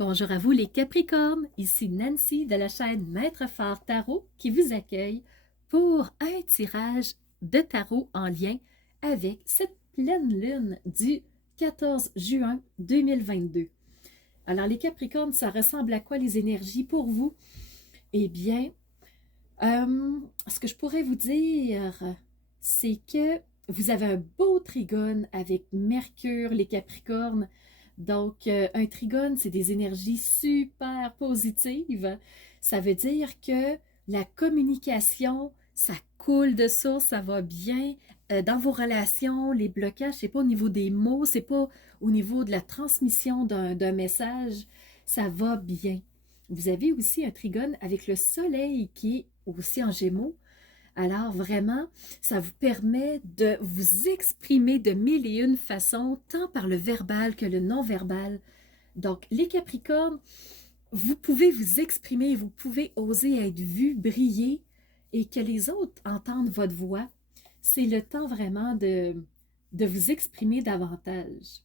Bonjour à vous les Capricornes, ici Nancy de la chaîne Maître Phare Tarot qui vous accueille pour un tirage de tarot en lien avec cette pleine lune du 14 juin 2022. Alors les Capricornes, ça ressemble à quoi les énergies pour vous? Eh bien, ce que je pourrais vous dire, c'est que vous avez un beau trigone avec Mercure, les Capricornes. Donc, un trigone, c'est des énergies super positives. Ça veut dire que la communication, ça coule de source, ça va bien. Dans vos relations, les blocages, c'est pas au niveau des mots, c'est pas au niveau de la transmission d'un message, ça va bien. Vous avez aussi un trigone avec le soleil qui est aussi en Gémeaux. Alors vraiment, ça vous permet de vous exprimer de mille et une façons, tant par le verbal que le non-verbal. Donc, les Capricornes, vous pouvez vous exprimer, vous pouvez oser être vu, briller et que les autres entendent votre voix. C'est le temps vraiment de vous exprimer davantage.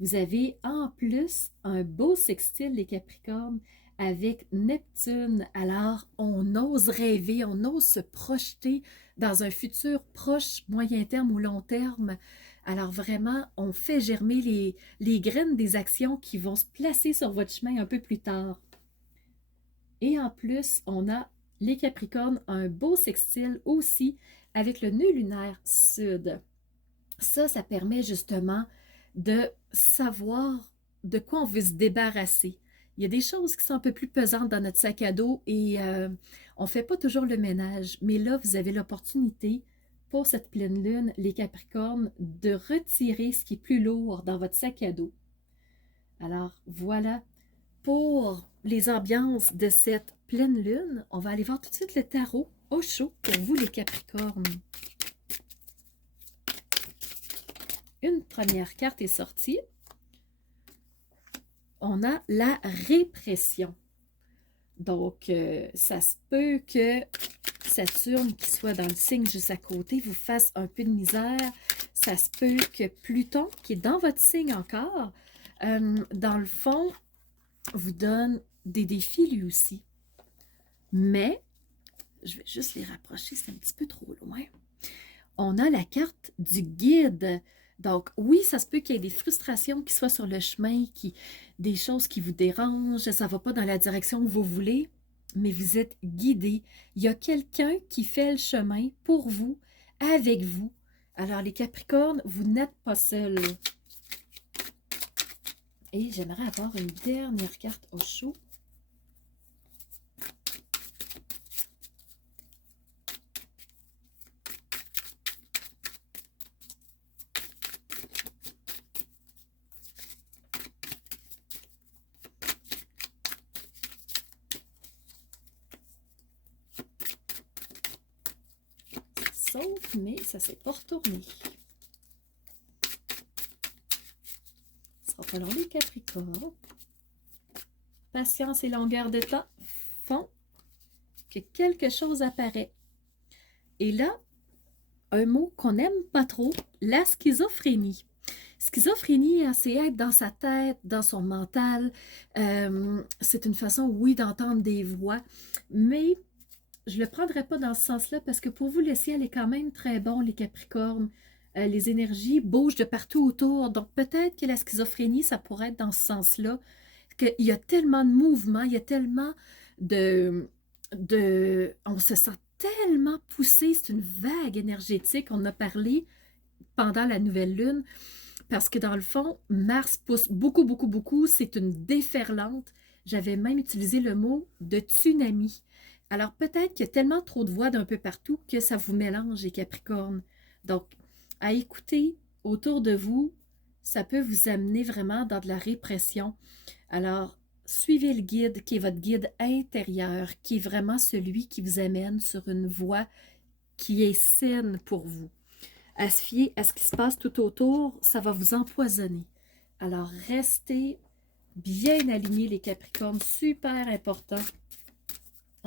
Vous avez en plus un beau sextile, les Capricornes, avec Neptune. Alors, on ose rêver, on ose se projeter dans un futur proche, moyen terme ou long terme. Alors vraiment, on fait germer les graines des actions qui vont se placer sur votre chemin un peu plus tard. Et en plus, on a les Capricornes, un beau sextile aussi avec le nœud lunaire sud. Ça permet justement de savoir de quoi on veut se débarrasser. Il y a des choses qui sont un peu plus pesantes dans notre sac à dos et on ne fait pas toujours le ménage. Mais là, vous avez l'opportunité pour cette pleine lune, les Capricornes, de retirer ce qui est plus lourd dans votre sac à dos. Alors voilà, pour les ambiances de cette pleine lune, on va aller voir tout de suite le tarot au chaud pour vous les Capricornes. Une première carte est sortie. On a la répression. Donc, ça se peut que Saturne, qui soit dans le signe juste à côté, vous fasse un peu de misère. Ça se peut que Pluton, qui est dans votre signe encore, dans le fond, vous donne des défis lui aussi. Mais, je vais juste les rapprocher, c'est un petit peu trop loin. On a la carte du guide. Donc, oui, ça se peut qu'il y ait des frustrations qui soient sur le chemin, des choses qui vous dérangent, ça ne va pas dans la direction que vous voulez, mais vous êtes guidé. Il y a quelqu'un qui fait le chemin pour vous, avec vous. Alors, les Capricornes, vous n'êtes pas seuls. Et j'aimerais avoir une dernière carte au chaud. Sauf, mais ça ne s'est pas retourné. Ce sera pas long, les Capricornes. Patience et longueur de temps font que quelque chose apparaît. Et là, un mot qu'on n'aime pas trop, la schizophrénie. Schizophrénie, c'est être dans sa tête, dans son mental. C'est une façon, oui, d'entendre des voix, mais je ne le prendrai pas dans ce sens-là parce que pour vous, le ciel est quand même très bon, les Capricornes. Les énergies bougent de partout autour. Donc, peut-être que la schizophrénie, ça pourrait être dans ce sens-là. Qu'il y a tellement de mouvements, il y a tellement on se sent tellement poussé. C'est une vague énergétique. On a parlé pendant la nouvelle lune. Parce que dans le fond, Mars pousse beaucoup, beaucoup, beaucoup. C'est une déferlante. J'avais même utilisé le mot de tsunami. Alors peut-être qu'il y a tellement trop de voix d'un peu partout que ça vous mélange, les Capricornes. Donc, à écouter autour de vous, ça peut vous amener vraiment dans de la répression. Alors, suivez le guide qui est votre guide intérieur, qui est vraiment celui qui vous amène sur une voie qui est saine pour vous. À se fier à ce qui se passe tout autour, ça va vous empoisonner. Alors, restez bien alignés, les Capricornes, super important.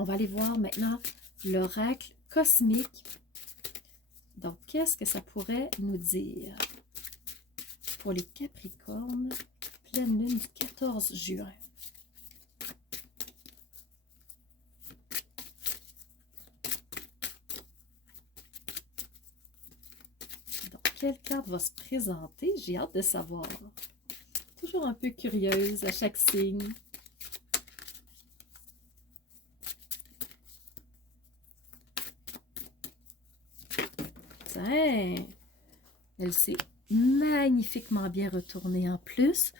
On va aller voir maintenant l'oracle cosmique. Donc, qu'est-ce que ça pourrait nous dire pour les Capricornes, pleine lune du 14 juin? quelle carte va se présenter? J'ai hâte de savoir. Toujours un peu curieuse à chaque signe. Tiens, elle s'est magnifiquement bien retournée en plus.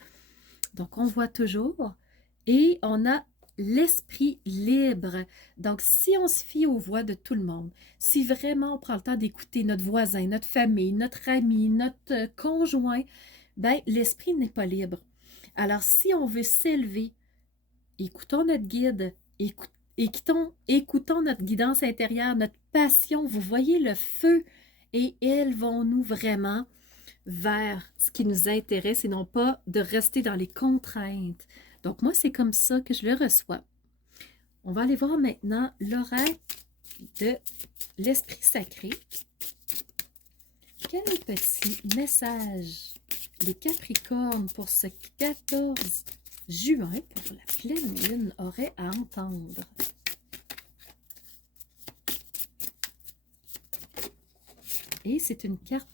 Donc, on voit toujours. Et on a l'esprit libre. Donc, si on se fie aux voix de tout le monde, si vraiment on prend le temps d'écouter notre voisin, notre famille, notre ami, notre conjoint, ben, l'esprit n'est pas libre. Alors, si on veut s'élever, écoutons notre guide, écoutons notre guidance intérieure, notre passion. Vous voyez le feu et élevons-nous vraiment vers ce qui nous intéresse et non pas de rester dans les contraintes. Donc, moi, c'est comme ça que je le reçois. On va aller voir maintenant l'oracle de l'Esprit Sacré. Quel petit message les Capricornes pour ce 14 juin, pour la pleine lune, auraient à entendre? Et c'est une carte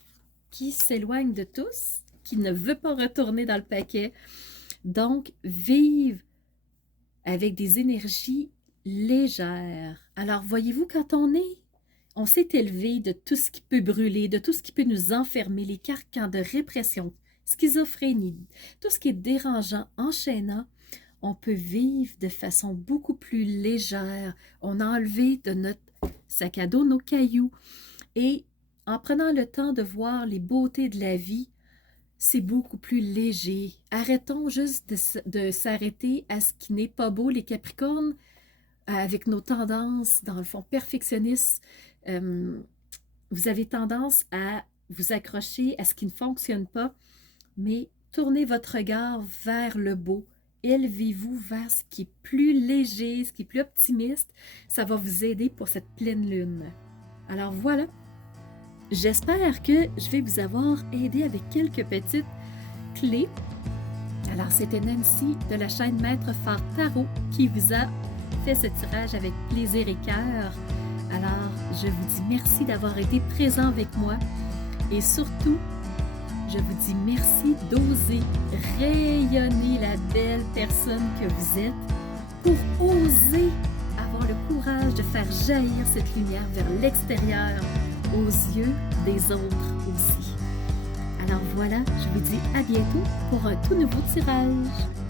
qui s'éloigne de tous, qui ne veut pas retourner dans le paquet. Donc, vive avec des énergies légères. Alors, voyez-vous, quand on s'est élevé de tout ce qui peut brûler, de tout ce qui peut nous enfermer, les carcans de répression, schizophrénie, tout ce qui est dérangeant, enchaînant, on peut vivre de façon beaucoup plus légère. On a enlevé de notre sac à dos nos cailloux et en prenant le temps de voir les beautés de la vie, c'est beaucoup plus léger. Arrêtons juste de s'arrêter à ce qui n'est pas beau, les Capricornes, avec nos tendances, dans le fond, perfectionnistes. Vous avez tendance à vous accrocher à ce qui ne fonctionne pas, mais tournez votre regard vers le beau. Élevez-vous vers ce qui est plus léger, ce qui est plus optimiste. Ça va vous aider pour cette pleine lune. Alors voilà. J'espère que je vais vous avoir aidé avec quelques petites clés. Alors, c'était Nancy de la chaîne Maître Phare Tarot qui vous a fait ce tirage avec plaisir et cœur. Alors, je vous dis merci d'avoir été présent avec moi et surtout, je vous dis merci d'oser rayonner la belle personne que vous êtes pour oser avoir le courage de faire jaillir cette lumière vers l'extérieur aux yeux des autres aussi. Alors voilà, je vous dis à bientôt pour un tout nouveau tirage.